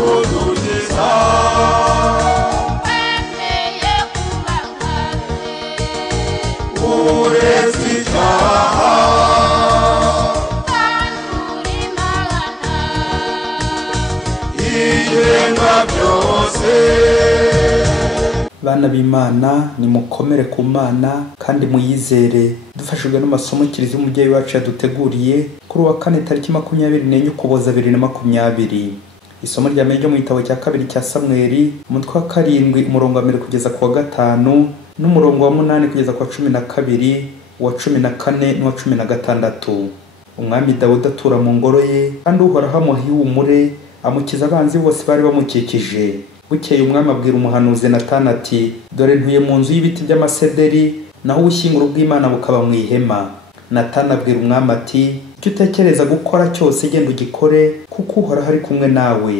kudukiza uretse icyaha igenga byose. Bana b'Imana, nimukomere ku Mana kandi muyizere, dufashijwe n'amasomo Kiliziya umubyeyi wacu yaduteguriye kuri wa kane tariki 24 Ukuboza 2020. Isomo rya mbere ryo mu gitabo cya kabiri cya Samweli, umutwe wa 7 umurongo wa 1 kugeza ku wa 5 n'umurongo wa 8 kugeza ku wa 12, wa 14 n'uwa 16. Umwami Dawudi atura mu ngoro ye kandi Uhoraho amuha ihumure, amukiza abanzi bose bari bamukikije. Bukeye umwami abwira umuhanuzi Natani ati, dore ntuye mu nzu y'ibiti by'amasederi, naho ubushyinguro bw'Imana bukaba mu ihema. Natani abwira umwami ati, icyo utekereza gukora cyose genda ugikore, kuko Uhoraho ari kumwe nawe.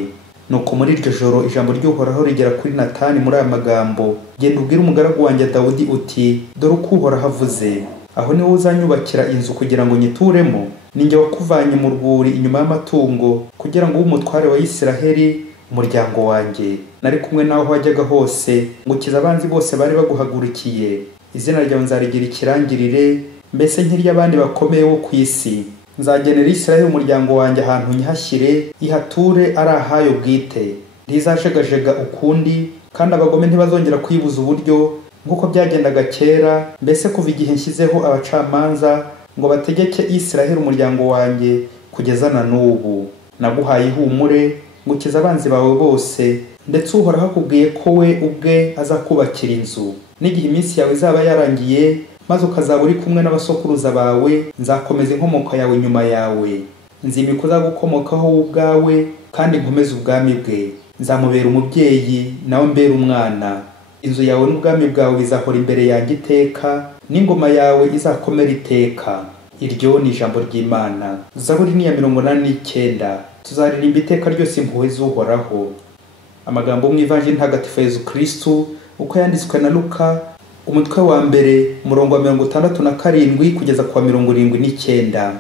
Nuko muri iryo joro ijambo ry'Uhoraho rigera kuri Natani muri aya magambo, genda ubwire umugaragu wanjye Dawudi uti, dore uko Uhoraho avuze, aho niho uzanyubakira inzu kugira ngo nyituremo. Ninjye wakuvanye mu rwuri inyuma y'amatungo kugira ngo ube umutware wa Isiraheli, umuryango wanjye. Nari kumwe naho wajyaga hose, ngukiza abanzi bose bari baguhagurukiye. Izina ryawe nzarigira ikirangirire, mbese nk'iry'abandi bakomeye wo ku isi. Nzagenera Isiraheli umuryango wanjye ahantu nyihashyire, ihature ari ahayo bwite. Ntizajegajega ukundi, kandi abagome ntibazongera kwibuza uburyo nk'uko byagendaga kera, mbese kuva igihe nshyizeho abacamanza ngo bategeke Isiraheli umuryango wanjye kugeza na n'ubu. Naguhaye ihumure, ngukiza abanzi bawe bose, ndetse Uhoraho akubwiye ko we ubwe azakubakira inzu. N'igihe iminsi yawe izaba yarangiye, maze ukazaba uri kumwe n'abasokuruza bawe, nzakomeza inkomoko yawe nyuma yawe. Nzimika uzagukomokaho wowe ubwawe, kandi nkomeze ubwami bwe. Nzamubera umubyeyi, nawe mbere umwana. Inzu yawe n'ubwami bwawe bizahora imbere yanjye iteka, n'ingoma yawe izakomera iteka. Iryo ni ijambo ry'Imana. Zaburi ni ya 89. Tuzaririmba iteka ryose impuhwe z'Uhoraho. Amagambo mu Ivanjili ntagatifu Yezu Kristu uko yanditswe na Luka, umutwe wa 1 umurongo wa 67 kugeza ku wa 79.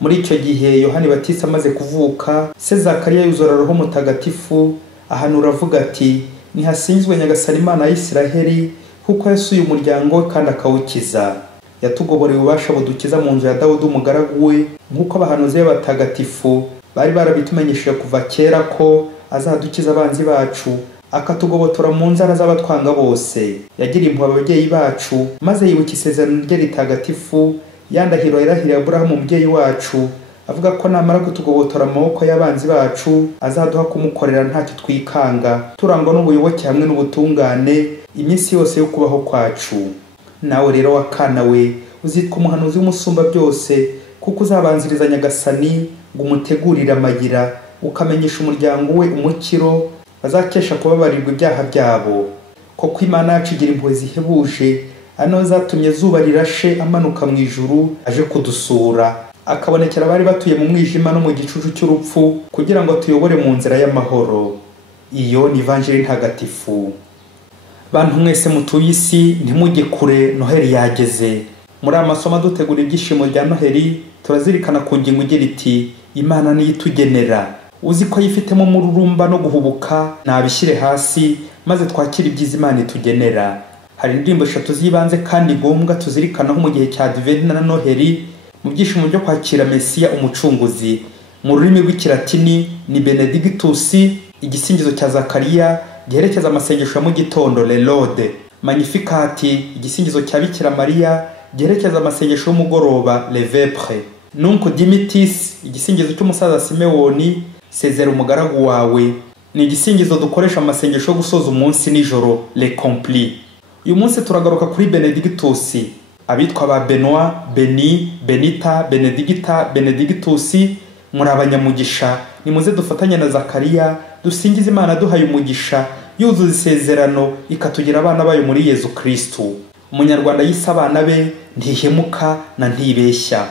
Muri icyo gihe Yohani Batista amaze kuvuka, se Zakariya yuzura Roho Mutagatifu, ahanura avuga ati, nihasinzwe Nyagasani Imana ya Isiraheli, kuko yasuye umuryango kandi akawukiza. Yatugoboreye ububasha budukiza mu nzu ya Dawudi umugaragu we, nk'uko abahanuzi b'abatagatifu bari barabitumenyesheje kuva kera ko azadukiza abanzi bacu, akatugobotora mu nzara z'abatwanga bose. Yagiriye impuhwe ababyeyi bacu, maze yibuka isezerano rye ritagatifu, yandahiro yarahiriye Aburahamu umubyeyi wacu, avuga ko namara kutugobotora amaboko y'abanzi bacu, azaduha kumukorera ntacyo twikanga, turangwa n'ubuyoboke hamwe n'ubutungane iminsi yose yo kubaho kwacu. Nawe rero wakana we, uzitwa umuhanuzi w'umusumba byose, kuko uzabanziriza Nyagasani ngo umutegurire amayira, ukamenyesha umuryango we umukiro, bazakesha kubabarirwa ibyaha byabo. Koko Imana yacu igira impuhwe zihebuje, ano zatumye zuba rirashe amanuka mu ijuru aje kudusura, akabonekera abari batuye mu mwijima no mu gicucu cy'urupfu, kugira ngo tuyobore mu nzira y'amahoro. Iyo ni Ivanjili ntagatifu. Bantu mwese mutuye isi, ntimujye kure, Noheli yageze. Muri amasomo dutegura ibyishimo rya Noheli, turazirikana ku ngingo igira iti, Imana niyo itugenera. Uzi ko yifitemo umururumba no guhubuka, nabishyire hasi, maze twakira ibyiza Imana itugenera. Hari indirimbo 3 zibanze kandi ngombwa tuzirikanaho mu gihe cya Advent na Noheli, mu byishimo byo kwakira Mesiya umucunguzi. Mu rurimi rw'Ikilatini ni Benedictus, igisingizo cya Zakariya giherekeza amasengesho ya mu gitondo, Le Lode. Magnificat, igisingizo cya Bikira Mariya giherekeza amasengesho y'umugoroba, Le Vepre. Nunc Dimittis, igisingizo cy'umusaza Simewoni, sezera umugaragu wawe. Ni igisingizo dukoresha amasengesho yo gusoza umunsi nijoro, Le Compli. Uyu munsi turagaruka kuri Benedictus. Abitwa ba Benoit, Beni, Benita, Benedicta, Benedictus, muri abanyamugisha. Nimuze dufatanye na Zakariya, dusingize Imana duhaye umugisha, yuzuza isezerano ikatugira abana bayo muri Yezu Kristu. Umunyarwanda yise abana be ntihemuka na ntibeshya.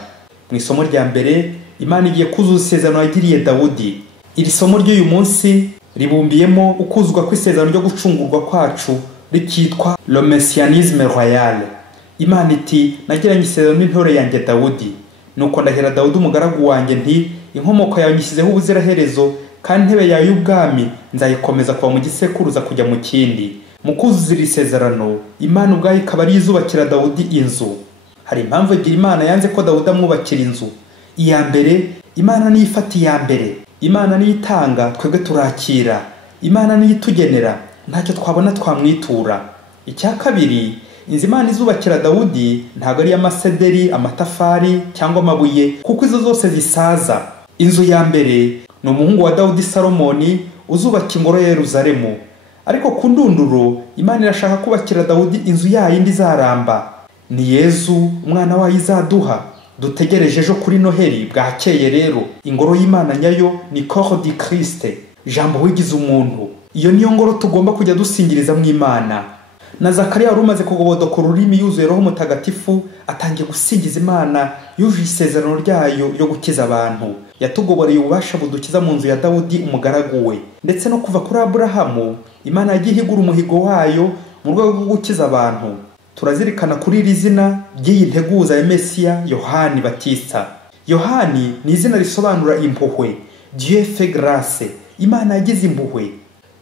Mu isomo rya mbere, Imana igiye kuzuza isezerano yagiriye Dawudi. Iri somo ry'uyu munsi ribumbiyemo ukuzwa kw'isezerano ryo gucungurwa kwacu, rikitwa le messianisme royal. Imana iti, nagiranye isezerano n'intore yanjye Dawudi, nuko ndahera Dawudi umugaragu wanjye nti, inkomoko yawe nyishyizeho ubuziraherezo, kandi intebe yawe y'ubwami nzayikomeza kuva mu gisekuruza kujya mu kindi. Mu kuzuza iri sezerano, Imana ubwayo ikaba ari izubakira Dawudi inzu. Hari impamvu ebyiri Imana yanze ko Dawudi amwubakira inzu. Iya mbere, Imana niyo ifata iya mbere. Imana niyo itanga, twebwe turakira. Imana niyo itugenera, ntacyo twabona twamwitura. Icya kabiri, inzu Imana izubakira Dawudi ntabwo ari amasederi, amatafari cyangwa amabuye, kuko izo zose zisaza. Inzu ya mbere ni umuhungu wa Dawudi, Salomoni, uzubaka ingoro ya Yeruzalemu. Ariko ku ndunduro, Imana irashaka kubakira Dawudi inzu yayindi izaramba. Ni Yezu, umwana wayo izaduha. Dutegereje ejo kuri Noheli bwakeye rero. Ingoro y'Imana nyayo ni corps du Christ, jambo wigize umuntu. Iyo niyo ngoro tugomba kujya dusingiriza mu Imana. Na Zakariya wari umaze kugobodoka ururimi yuzuye Roho Mutagatifu, atangiye gusingiza Imana yuje isezerano ryayo yo gukiza abantu. Yatugoboreye ububasha budukiza mu nzu ya Dawudi umugaragu we. Ndetse no kuva kuri Aburahamu, Imana yagiye ihigura umuhigo wayo mu rwego rwo gukiza abantu. Turazirikana kuri iri zina ry'iyi nteguza ya Mesiya, Yohani Batista. Yohani ni izina risobanura impuhwe, Dieu fait grâce, Imana yagize impuhwe.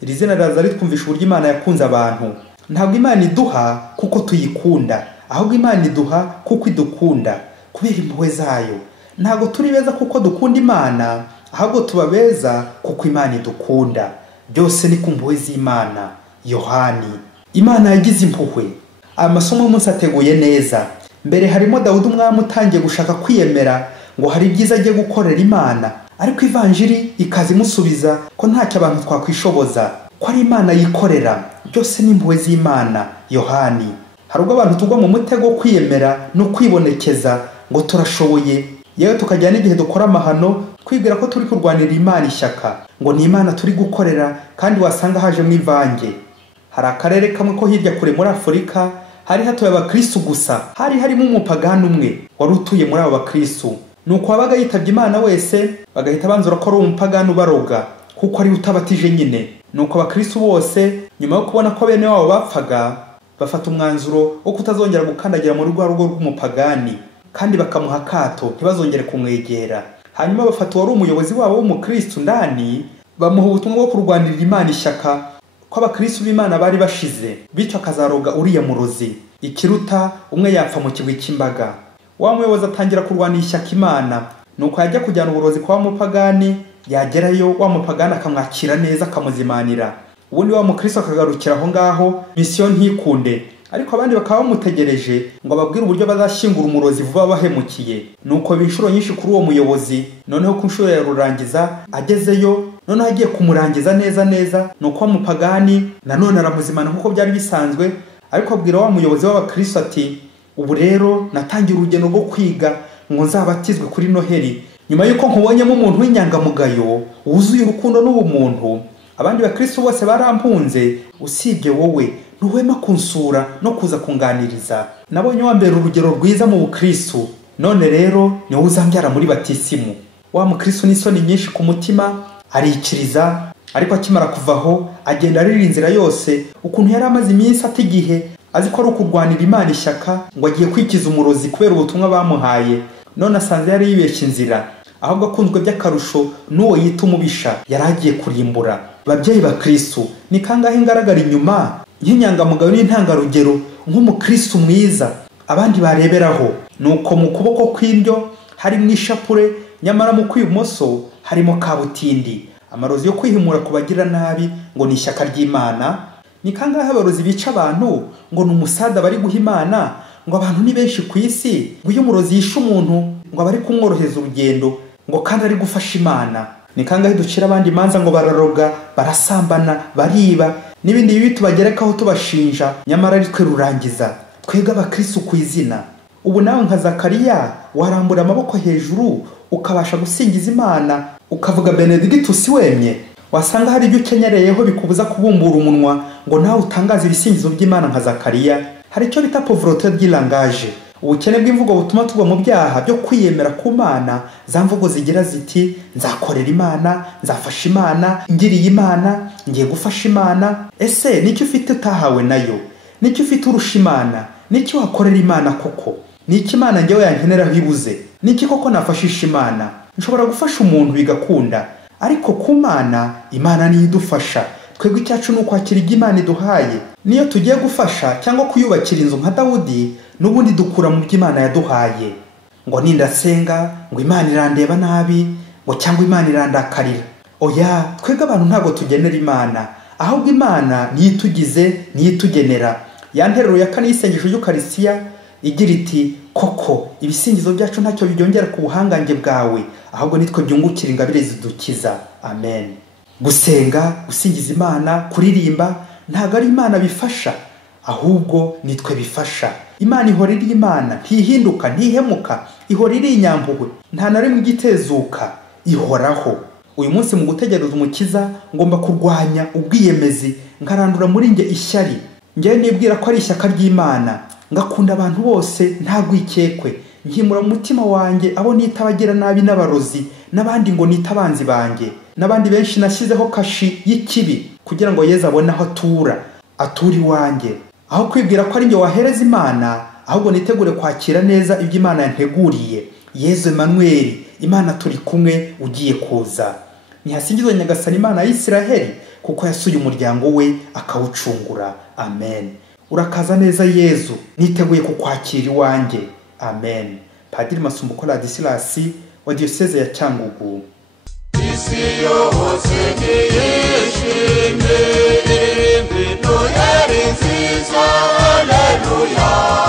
Iri zina riraza ritwumvisha uburyo Imana yakunze abantu. Ntabwo Imana iduha kuko tuyikunda, ahubwo Imana iduha kuko idukunda, kubera impuhwe zayo. Ntabwo turi beza kuko dukunda Imana, ahubwo tuba beza kuko Imana idukunda. Byose ni ku mpuhwe z'Imana. Yohani. Imana yagize impuhwe. Amasomo y'umunsi ateguye neza. Mbere harimo Dawudi umwami utangiye gushaka kwiyemera ngo hari ibyiza agiye gukorera Imana, ariko ivanjiri ikaza imusubiza ko ntacyo abantu twakwishoboza, ko ari Imana yikorera. Byose ni impuhwe z'Imana. Yohani. Hari ubwo abantu tugwa mu mutego wo kwiyemera no kwibonekeza ngo turashoboye, yewe tukajya n'igihe dukora amahano twibwira ko turi kurwanira Imana ishyaka, ngo ni Imana turi gukorera, kandi wasanga hajemo ivange. Hari akarere kamwe ko hirya kure muri Afurika hari hatuye abakristo gusa. Hari harimo umupagani umwe wari utuye muri abo bakristo. Nuko wabaga yitabye Imana wese bagahita banzura ko ari umupagani ubaroga, kuko ari utabatije nyine. Nuko abakristo bose nyuma yo kubona ko bene wabo bapfaga, bafata umwanzuro wo kutazongera gukandagira mu rugo rw'umupagani, kandi bakamuha akato ntibazongere kumwegera. Hanyuma bafata wari umuyobozi wabo w'umukristo ndani, bamuha ubutumwa bwo kurwanirira Imana ishyaka ko abakristo b'Imana bari bashize, bityo akazaroga uriya murozi. Ikiruta umwe yapfa mu kigwi cy'imbaga. Wa muyobozi atangira kurwanira ishyaka Imana. Nuko yajya kujyana uburozi kwa mupagani, yagerayo wa mupagani akamwakira neza akamuzimanira. Ubundi wa mukristo akagarukira aho ngaho, mission ntikunde. Ariko abandi bakaba bamutegereje ngo babwire uburyo bazashyingura umurozi vuba bahemukiye. Nuko binshuro nyinshi kuri uwo muyobozi. Noneho ku nshuro ya rurangiza agezeyo, noneho agiye kumurangiza neza, nuko wa mupagani nanone aramuzimana nkuko byari bisanzwe. Ariko abwira wa muyobozi w'abakristo ati, ubu rero natangiye urugendo rwo kwiga ngo nzabatizwe kuri Noheli, nyuma yuko nkubonyemo umuntu w'inyangamugayo wuzuye urukundo n'ubumuntu. Abandi bakristo bose barampunze, usibye wowe ntuhwema kunsura no kuza kunganiriza. Nabonye wambera urugero rwiza mu bukristo, none rero ni wowe uzambyara muri batisimu. Wa mukristo n'isoni nyinshi ku mutima arikiriza, ariko akimara kuvaho agenda arira inzira yose ukuntu yari amaze iminsi atigihe azi ko ari ukurwanira Imana ishyaka ngo agiye kwikiza umurozi kubera ubutumwa bamuhaye. None asanze yari yibeshye inzira, ahubwo akunzwe by'akarusho n'uwo yita umubisha yari agiye kurimbura. Babyeyi ba Kristo, ni kangahe ingaragara inyuma nk'inyangamugayo n'intangarugero nk'umukristo mwiza abandi bareberaho. Nuko mu kuboko kw'indyo harimo ishapure, nyamara mu kw'ibumoso harimo kabutindi, amarozi yo kwihimura kubagira nabi ngo ni ishyaka ry'Imana. Ni kangahe abarozi bica abantu ngo ni umusada bari guha Imana, ngo abantu ni benshi ku isi, ngo iyo umurozi yisha umuntu ngo abari kumworoheza urugendo, ngo kandi ari gufasha Imana. Ni kangahe ducira abandi imanza ngo bararoga, barasambana, bariba n'ibindi bibi tubagerekaho tubashinja, nyamara ari twe rurangiza, twebwe abakristo ku izina. Ubu nawe nka Zakariya warambura amaboko hejuru ukabasha gusingiza Imana, ukavuga Benedictus wemye. Wasanga hari ibyo ukenyereyeho bikubuza kubumbura umunwa ngo nawe utangaze ibisingizo by'Imana nka Zakariya. Hari icyo bita pauvreté du langage, ubukene bw'imvugo butuma tugwa mu byaha byo kwiyemera ku Mana. Za mvugo zigira ziti, nzakorera Imana, nzafasha Imana, ngiriye Imana, ngiye gufasha Imana. Ese nicyo ufite utahawe nayo? Nicyo ufite urusha Imana? Nicyo wakorera Imana koko? Niki Imana njyewe yankenera hibuze? Niki koko nafashisha Imana? Nshobora gufasha umuntu bigakunda, ariko ku Mana, Imana niyo idufasha. Twebwe icyacu ni ukwakira ibyo Imana iduhaye. Niyo tugiye gufasha cyangwa kuyubakira inzu nka Dawudi, n'ubundi dukura mu byo Imana yaduhaye. Ngo nindasenga ngo Imana irandeba nabi, ngo cyangwa Imana irandakarira. Oya, twebwe abantu ntabwo tugenera Imana, ahubwo Imana niyo itugize, niyo itugenera. Ya nteruro ya kane y'isengesho ry'Ukarisiya igira iti, koko ibisingizo byacu ntacyo byongera ku buhangange bwawe, ahubwo nitwe byungukira ingabire zidukiza. Amen. Gusenga, gusingiza Imana, kuririmba ntabwo ari Imana bifasha, ahubwo nitwe bifasha. Imana ihora iri Imana, ntihinduka, ntihemuka, ihora iri inyampuhwe, nta na rimwe igitezuka, ihoraho. Uyu munsi mu gutegereza umukiza ngomba kurwanya ubwiyemezi, nkarandura muri nge ishyari. Ngewe nibwira ko ari ishyaka ry'Imana, ngakunda abantu bose nta rwikekwe, nkimura mu mutima wanjye abo nita abagira nabi n'abarozi, n'abandi ngo nita abanzi banjye, n'abandi benshi nashyizeho kashi y'ikibi kugira ngo Yezu abone aho atura iwanjye. Aho kwibwira ko ari nge wahereza Imana, ahubwo nitegure kwakira neza ibyo Imana yanteguriye. Yezu Emmanuel, Imana turi kumwe ugiye kuza. Nihasingizwe Nyagasani Imana ya Isiraheli, kuko yasuye umuryango we akawucungura. Amen. Urakaza neza Yezu, niteguye kukwakira iwanjye. Amen. Padiri Masumbuko Ladislas wa Diocese ya Cyangugu. Isi yose niyishime, irimbi Noheli nziza, Haleluya.